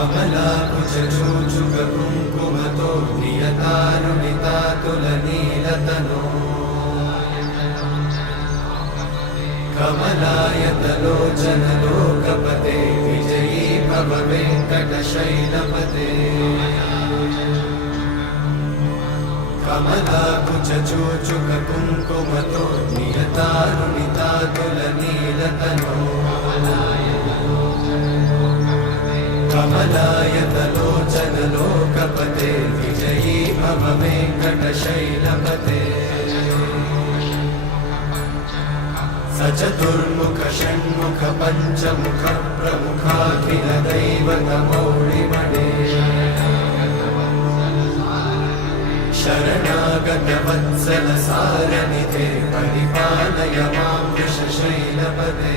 कमलाकुचूचुककुङ्कुमतो नियतानुनितातुलनीलतनो कमलायतलोचनलोकपते विजयी भव वेङ्कटशैलपते कमलाकुचूचुककुङ्कुमतो नियतानुनितातुलनीलतनो कमलायतलोचनलोकपते विजयी भव वेङ्कटशैलपते स चतुर्मुख षण्मुख पञ्चमुख प्रमुखाखिल दैवतमौळिमणे शरणागतवत्सल सारनिधे परिपालय मां वृषशैलपते